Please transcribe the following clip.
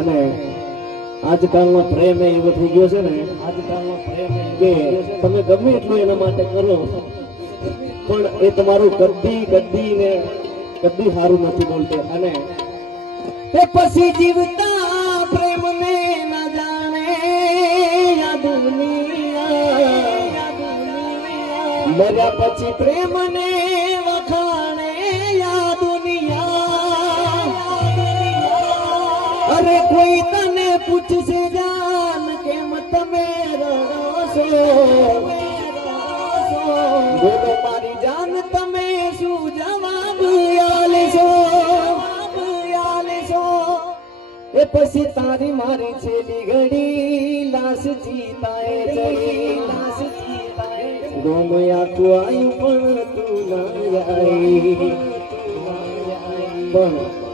અને આજકાલનો પ્રેમ એવો થઈ ગયો છે ને, આજકાલનો પ્રેમ કે તમે ગમે એટલું એના માટે કરો પણ એ તમારું કદી સારું નથી બોલતે. અને એ પછી જીવતા પ્રેમ ને ના જાણે આ દુનિયા, મર્યા પછી પ્રેમ ને વખાણે આ દુનિયા. અરે કોઈ તને પૂછશે જાન કેમ તમે રડો છો, બોલો મારી જાન તમે શું જવાબ આલશો. એ પછી તારી મારી છેલ્લી ઘડી લાશ જીતાએ ચડી, લાશ જીતાએ ગોમ આખું આવ્યું પણ તું ના જાય. પણ